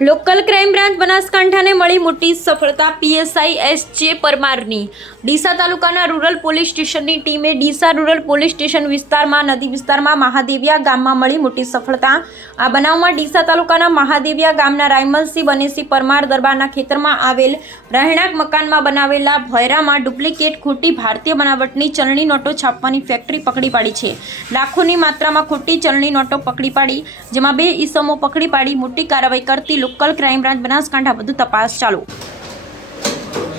Local crime branch બનાસકાંઠાને મળી મોટી સફળતા. પીએસઆઈ એસ.જે. પરમારની ડીસા તાલુકાના રૂરલ પોલીસ સ્ટેશનની ટીમે ડીસા રૂરલ પોલીસ સ્ટેશન વિસ્તારમાં નદી વિસ્તારમાં મહાદેવિયા ગામમાં મળી મોટી સફળતા. આ બનાવમાં ડીસા તાલુકાના મહાદેવિયા ગામના રાયમલસિંહ બનેસિંહ પરમાર દરબારના ખેતરમાં આવેલ રહેણાંક મકાનમાં બનાવેલા ભોયરામાં ડુપ્લિકેટ ખોટી ભારતીય બનાવટની ચલણી નોટો છાપવાની ફેક્ટરી પકડી પાડી છે. લાખોની માત્રામાં ખોટી ચલણી નોટો પકડી પાડી, જેમાં 2 ઈસમો પકડી પાડી મોટી કાર્યવાહી કરતી લોકલ ક્રાઇમ બ્રાન્ચ બનાસકાંઠા વધુ તપાસ ચાલુ.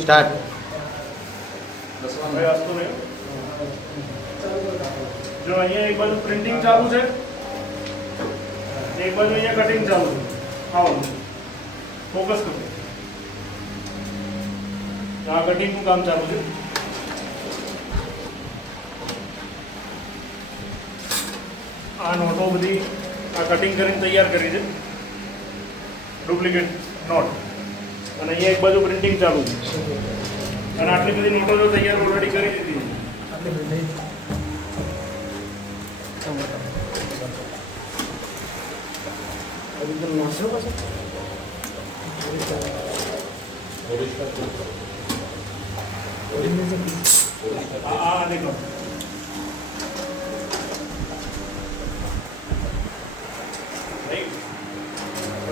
સ્ટાર્ટ. જો અહીંયા એક બાજુ પ્રિન્ટિંગ ચાલુ છે, એક બાજુ અહીંયા કટિંગ ચાલુ છે. આવો ફોકસ કરો. આ કટિંગનું કામ ચાલુ છે. આ નોટો બધી આ કટિંગ કરીને તૈયાર કરી છે, ડુપ્લિકેટ નોટ. અને અહીંયા એક બાજુ પ્રિન્ટિંગ ચાલુ છે અને આટલી બધી નોટો તો તૈયાર ઓલરેડી કરી દીધી છે. આ દેખો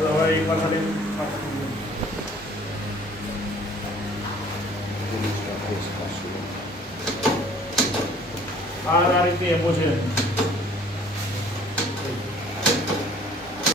હવે એક વાર ખાલી આ રીતે એમો છે.